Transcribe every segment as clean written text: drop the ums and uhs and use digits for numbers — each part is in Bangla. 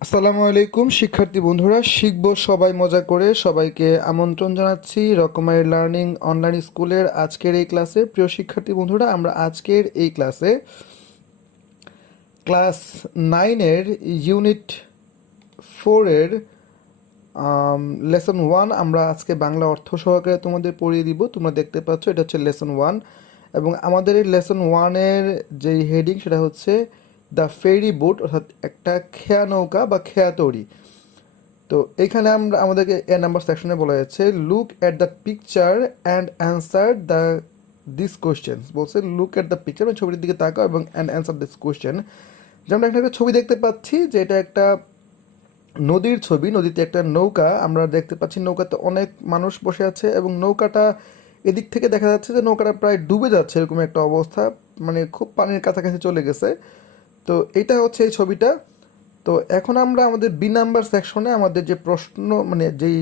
আসসালামু আলাইকুম শিক্ষার্থী বন্ধুরা, শিখব সবাই মজা করে। সবাইকে আমন্ত্রণ জানাচ্ছি রকমারি লার্নিং অনলাইন স্কুলের আজকের এই ক্লাসে। প্রিয় শিক্ষার্থী বন্ধুরা, আমরা আজকের এই ক্লাসে ক্লাস 9-এর ইউনিট 4-এর লেসন 1 আমরা আজকে বাংলা অর্থ সহকারে তোমাদের পড়িয়ে দিব। তোমরা দেখতে পাচ্ছ এটা হচ্ছে লেসন 1, এবং আমাদের এই লেসন 1-এর যেই হেডিং সেটা হচ্ছে দ্য ফেরি বোট, অর্থাৎ একটা খেয়া নৌকা বা খেয়া তৈরি। তো এইখানে আমাদেরকে নাম্বার সেকশনে বলা হয়েছে look at the picture and answer the this question. বলছে লুক অ্যাট দ্য পিকচার, মানে ছবিটির দিকে তাকাও এবং অ্যান্ড অ্যান্সার দিস কোয়েশ্চেন। যেমন এখানে একটা ছবি দেখতে পাচ্ছি যে এটা একটা নদীর ছবি। নদীতে একটা নৌকা আমরা দেখতে পাচ্ছি, নৌকাতে অনেক মানুষ বসে আছে এবং নৌকাটা এদিক থেকে দেখা যাচ্ছে যে নৌকাটা প্রায় ডুবে যাচ্ছে, এরকম একটা অবস্থা, মানে খুব পানির কাছাকাছি চলে গেছে। তো এটা হচ্ছে এই ছবিটা। তো এখন আমরা আমাদের বি নাম্বার সেকশনে আমাদের যে প্রশ্ন, মানে যেই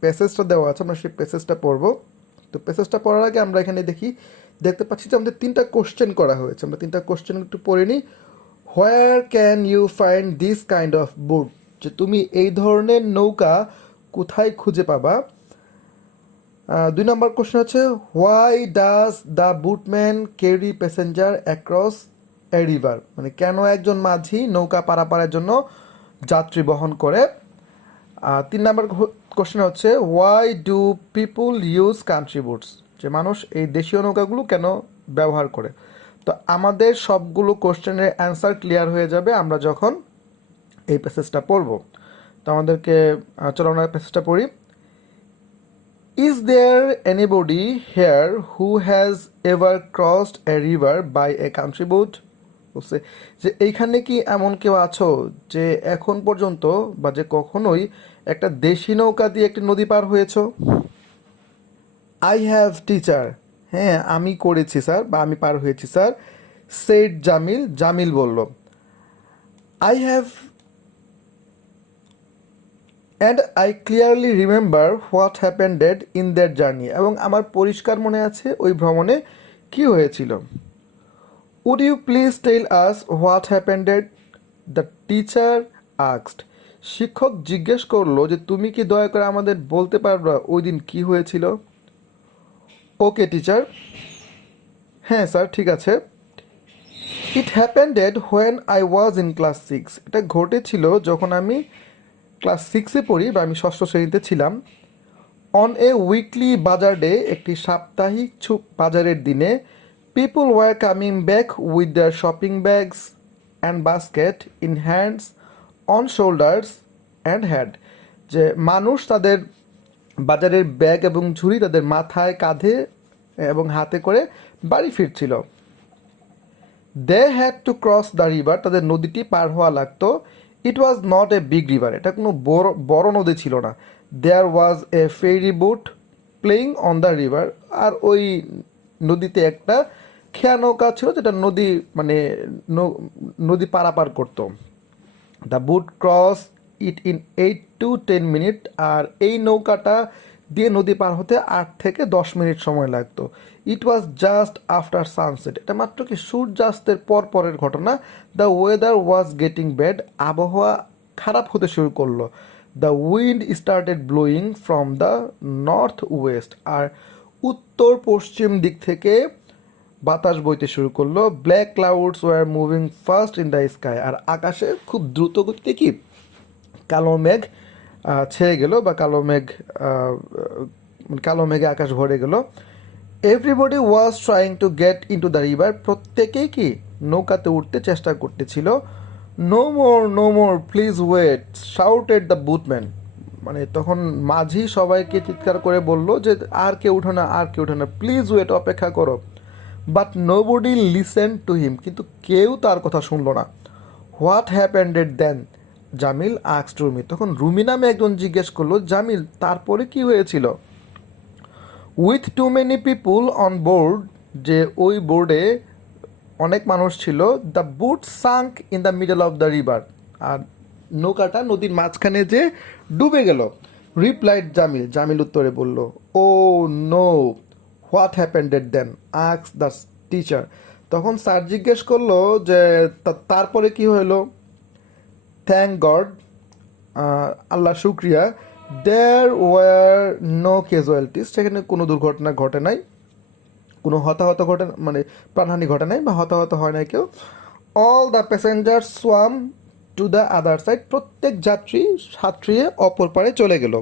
প্যাসেজটা দেওয়া আছে আমরা সেই প্যাসেজটা পড়ব। তো প্যাসেজটা পড়ার আগে আমরা এখানে দেখতে পাচ্ছি যে আমাদের 3টা কোশ্চেন করা হয়েছে। আমরা 3টা কোশ্চেন একটু পড়ে নিই। Where can you find this kind of boat, যে তুমি এই ধরনের নৌকা কোথায় খুঁজে পাবা। 2 নম্বর কোশ্চেন হচ্ছে why does the boatman carry passenger across a river, মানে কেন একজন মাঝি নৌকা পারাপারের জন্য যাত্রী বহন করে। 3 নম্বর কোশ্চেন হচ্ছে why do people use country boats, যে মানুষ এই দেশীয় নৌকাগুলো কেন ব্যবহার করে। তো আমাদের সবগুলো কোশ্চেনের অ্যান্সার ক্লিয়ার হয়ে যাবে আমরা যখন এই প্যাসেজটা পড়ব। তো আমাদেরকে চলো আমরা প্যাসেজটা পড়ি। Is there anybody here who has ever crossed a river by a country boat? বলছে যে এইখানে কি এমন কেউ আছো যে এখন পর্যন্ত বা যে কখনোই একটা দেশি নৌকা দিয়ে একটি নদী পার হয়েছো? আই হ্যাভ টিচার, হ্যাঁ আমি করেছি স্যার, বা আমি পার হয়েছি স্যার। সেড জামিল বলল। I have and I clearly remember what happened in that journey, এবং আমার পরিষ্কার মনে আছে ওই ভ্রমণে কি হয়েছিল। Would you please tell us what happened, the teacher asked. শিক্ষক জিজ্ঞেস করলো যে তুমি কি দয়া করে আমাদের বলতে পারবা ওই দিন কি হয়েছিল। ওকে টিচার, হ্যাঁ স্যার ঠিক আছে। It happened when I was in class 6, এটা ঘটেছিল যখন আমি ক্লাস 6-এ পড়ি বা আমি ষষ্ঠ শ্রেণীতে ছিলাম। অন এ উইকলি বাজার ডে, একটি সাপ্তাহিক বাজারের দিনে, people were coming back with their shopping bags and basket in hands, on shoulders and had, যে মানুষ তাদের বাজারের ব্যাগ এবং ঝুড়ি তাদের মাথায়, কাঁধে এবং হাতে করে বাড়ি ফিরছিল। They had to cross the river, তাদের নদীটি পার হওয়া লাগতো। It was not a big river, এটা কোনো বড় নদী ছিল না। There was a ferry boat plying on the river, আর ওই নদীতে একটা খেয়া নৌকা ছিল যেটা নদী, মানে নদী পারাপার করতো। The boat cross it in 8 to 10 minute, আর এই নৌকাটা দিয়ে নদী পার হতে 8 থেকে 10 মিনিট সময় লাগতো। It was just after sunset, এটা মাত্র কি সূর্যাস্তের পরের ঘটনা। The weather was getting bad, আবহাওয়া খারাপ হতে শুরু করলো। The wind started blowing from the north west, আর উত্তর পশ্চিম দিক থেকে বাতাস বইতে শুরু করলো। Black clouds were moving fast in the sky, আর আকাশে খুব দ্রুত গতিতে কি কালো মেঘ ছেয়ে গেল, বা কালো মেঘে আকাশ ভরে গেল। Everybody was trying to get into the river, প্রত্যেকেই কি নৌকাতে উঠতে চেষ্টা করতেছিল। No more please wait shouted the boatman, মানে তখন মাঝি সবাইকে চিৎকার করে বলল যে আর কেউ উঠো না, আর কেউ উঠো না, প্লিজ ওয়েট, অপেক্ষা করো। But nobody listen to him, কিন্তু কেউ তার কথা শুনলো না। What happened then, Jamil asked Rumi, তখন রুমি নামে একজন জিজ্ঞেস করলো জামিল তারপরে কি হয়েছিল। With too many people on board, যে ওই বোর্ডে অনেক মানুষ ছিল। The boat sank in the middle of the river, আর নৌকাটা নদীর মাঝখানে যে ডুবে গেল। রিপ্লাইড জামিল উত্তরে বলল oh no what happened then ask the teacher, তখন স্যার জিজ্ঞেস করলো যে তারপরে কি হলো। থ্যাংক গড, আল্লাহ শুক্রিয়া, দেয়ার ওয়ার নো ক্যাজুয়ালিটিস, সেখানে কোনো দুর্ঘটনা ঘটে নাই, কোনো হতাহত ঘটে মানে প্রাণহানি ঘটে নাই বা হতাহত হয় নাই কেউ। All the passenger swam to the other side, প্রত্যেক যাত্রী সাঁতরিয়ে অপর পারে চলে গেল।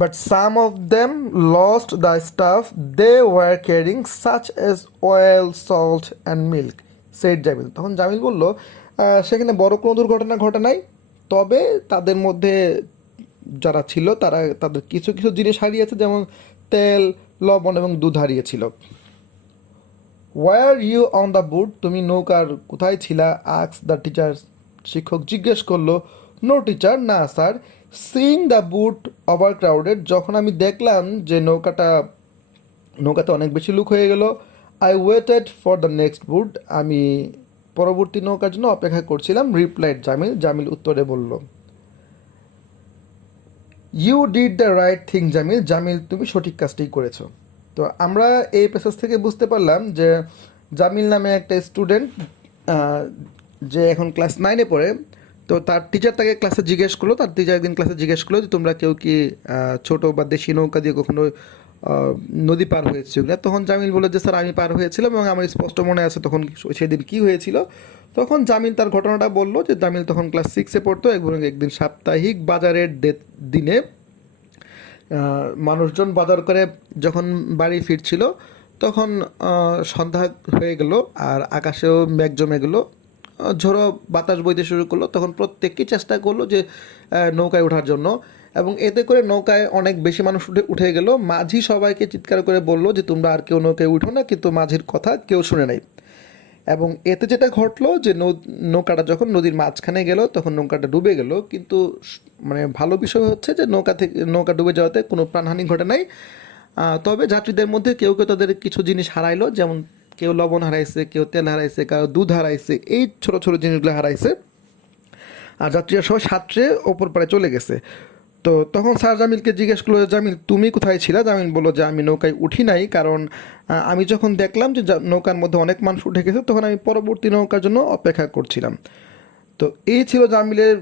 But some of them lost the stuff they were carrying such as oil, salt and milk, said Jamil. তখন জামিল বলল সেখানে বড় কোনো দুর্ঘটনা ঘটে নাই, তবে তাদের মধ্যে যারা ছিল তারা তাদের কিছু কিছু জিনিস হারিয়েছে, যেমন তেল, লবণ এবং দুধ হারিয়েছিল। Where you on the boat, তুমি নৌকার কোথায় ছিলা? আক্স দ্য টিচার, শিক্ষক জিজ্ঞেস করলো। নো টিচার, না sir. Seeing the boot over crowded, যখন আমি দেখলাম যে নৌকাতে অনেক বেশি লোক হয়ে গেল। I waited for the next boat, আমি পরবর্তী নৌকার জন্য অপেক্ষা করছিলাম। রিপ্লাইড জামিল, জামিল উত্তরে বলল। You did the right thing Jamil, Jamil তুমি সঠিক কাজটাই করেছো। তো আমরা এই প্যাসেজ থেকে বুঝতে পারলাম যে জামিল নামে একটা স্টুডেন্ট যে এখন ক্লাস 9-এ পড়ে, তো তার টিচার তাকে ক্লাসে জিজ্ঞেস করলো, তার টিচার একদিন ক্লাসে জিজ্ঞেস করলো যে তোমরা কেউ কি ছোটো বা দেশি নৌকা দিয়ে কখনো নদী পার হয়েছে না? তখন জামিল বলে যে স্যার আমি পার হয়েছিলাম এবং আমার স্পষ্ট মনে আছে তখন সেদিন কী হয়েছিল। তখন জামিল তার ঘটনাটা বললো যে জামিল তখন ক্লাস 6-এ পড়তো এবং একদিন সাপ্তাহিক বাজারের দিনে মানুষজন বাজার করে যখন বাড়ি ফিরছিল তখন সন্ধ্যা হয়ে গেল আর আকাশেও মেঘ জমে গেলো, ঝোড়ো বাতাস বইতে শুরু করলো। তখন প্রত্যেকেই চেষ্টা করলো যে নৌকায় ওঠার জন্য, এবং এতে করে নৌকায় অনেক বেশি মানুষ উঠে গেল। মাঝি সবাইকে চিৎকার করে বলল যে তোমরা আর কেউ নৌকায় উঠো না, কিন্তু মাঝির কথা কেউ শুনে নাই। এবং এতে যেটা ঘটলো যে নৌকাটা যখন নদীর মাঝখানে গেল তখন নৌকাটা ডুবে গেল, কিন্তু মানে ভালো বিষয় হচ্ছে যে নৌকা ডুবে যাওয়াতে কোনো প্রাণহানি ঘটে নাই। তবে যাত্রীদের মধ্যে কেউ কেউ তাদের কিছু জিনিস হারাইলো, যেমন কেউ লবণ হারাইছে, কেউ তেল হারাইছে, কারো দুধ হারাইছে, এই ছোটো ছোটো জিনিসগুলো হারাইছে। আর যাত্রীরা সবাই সাঁতরে ওপর পাড়ে চলে গেছে। তো তখন স্যার জামিলকে জিজ্ঞেস করলো যে জামিল তুমি কোথায় ছিলা? জামিল বললো যে আমি নৌকায় উঠি নাই, কারণ আমি যখন দেখলাম যে নৌকার মধ্যে অনেক মানুষ উঠে গেছে তখন আমি পরবর্তী নৌকার জন্য অপেক্ষা করছিলাম। তো এই ছিল জামিলের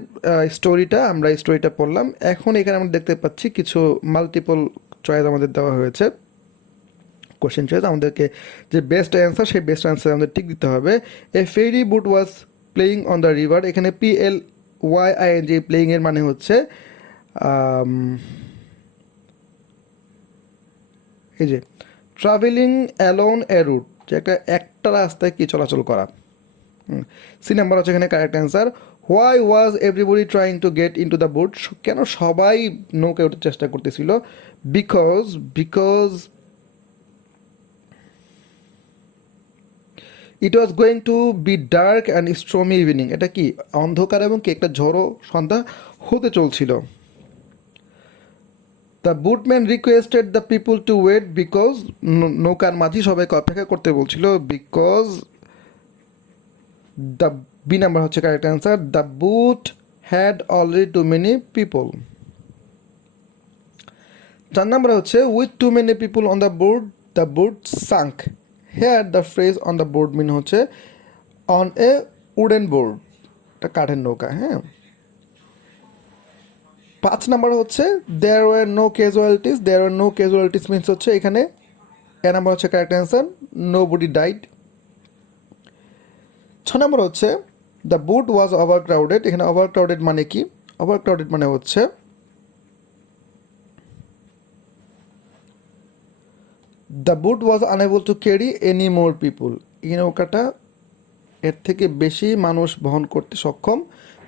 স্টোরিটা, আমরা এই স্টোরিটা পড়লাম। এখন এখানে আমরা দেখতে পাচ্ছি কিছু মাল্টিপল চয়েস আমাদের দেওয়া হয়েছে, কোশ্চেন চয়েস। আমাদেরকে যে বেস্ট অ্যান্সার সেই বেস্ট অ্যান্সার আমাদের টিক দিতে হবে। A ferry boat was plying on the river, এখানে PLYING প্লেয়িংয়ের মানে হচ্ছে এই যে ট্রাভেলিং অ্যালোন এ রুট, যে একটা রাস্তায় কি চলাচল করা। সি নাম্বার হচ্ছে এখানে correct answer. Why was everybody trying to get into the boat, কেন সবাই নৌকায় ওঠার চেষ্টা করতেছিল? Because it was going to be dark and stormy evening, এটা কি অন্ধকার এবং কি একটা ঝড়ো সন্ধ্যা হতে চলছিল। The boatman requested the people to wait because, নৌকার মাঝি সবাইকে অপেক্ষা করতে বলছিল, বিকজ দ্য বি নাম্বার হচ্ছে correct answer. The boat had already too many people. 4 number হচ্ছে with too many people on the boat the boat sank. Here the phrase on the board mean হচ্ছে অন এ উডেন বোর্ড, এটা কাঠের নৌকা। হ্যাঁ, 5 নাম্বার হচ্ছে there were no casualties, there were no casualties means হচ্ছে এখানে এ নাম্বার হচ্ছে correct answer, nobody died. 6 number হচ্ছে the boat was overcrowded, এখানে ওভার ক্রাউডেড মানে কি? ওভার ক্রাউডেড মানে হচ্ছে the boat was unable to carry any more people, এই নৌকাটা এর থেকে বেশি মানুষ বহন করতে সক্ষম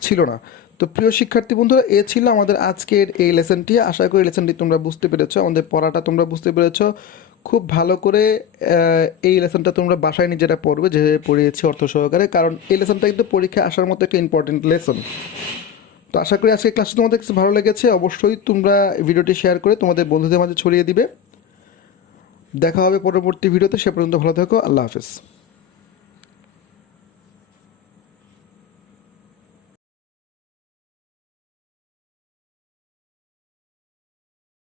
ছিল না। তো প্রিয় শিক্ষার্থী বন্ধুরা, এ ছিল আমাদের আজকের এই লেসনটি। আশা করি লেসনটি তোমরা বুঝতে পেরেছো, আমাদের পড়াটা তোমরা বুঝতে পেরেছো। খুব ভালো করে এই লেসনটা তোমরা বাসায় নিজেরা পড়বে, যেভাবে পড়িয়েছি অর্থ সহকারে, কারণ এই লেসনটা কিন্তু পরীক্ষায় আসার মতো একটা ইম্পর্টেন্ট লেসন। তো আশা করি আজকে ক্লাসটি তোমাদের কাছে ভালো লেগেছে। অবশ্যই তোমরা ভিডিওটি শেয়ার করে তোমাদের বন্ধুদের মাঝে ছড়িয়ে দিবে। দেখা হবে পরবর্তী ভিডিওতে, সে পর্যন্ত ভালো থাকো। আল্লাহ হাফেজ।